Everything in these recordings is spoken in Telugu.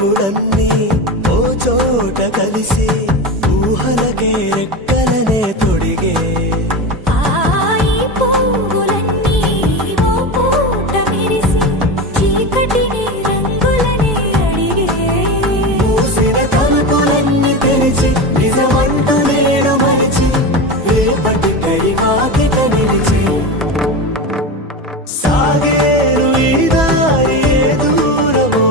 పువ్వులన్నీ ఓ చోట కలిసి ఊహలకే రెక్కలనే తొడిగే మూసిన తలుపులన్నీ తెరిచి నిజమంటూ నేడు మరిచి రేపటికై కాకిట నిలిచి సాగేరు ఈ దారి ఏ దూరమో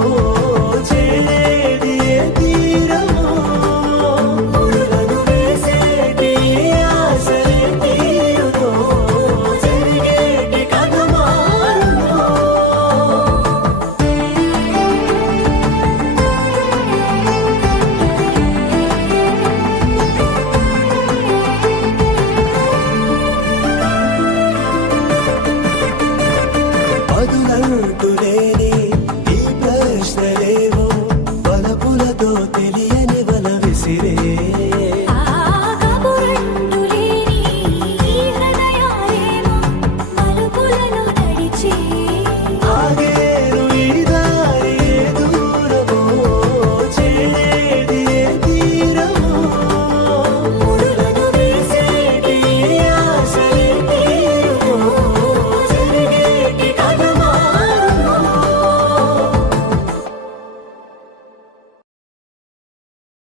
చేరేది ఏ తీరమో ముడులను వేసేటి ఆశలే తీరుతో జరిగేటి కథ మారునో పదులంటూ లేని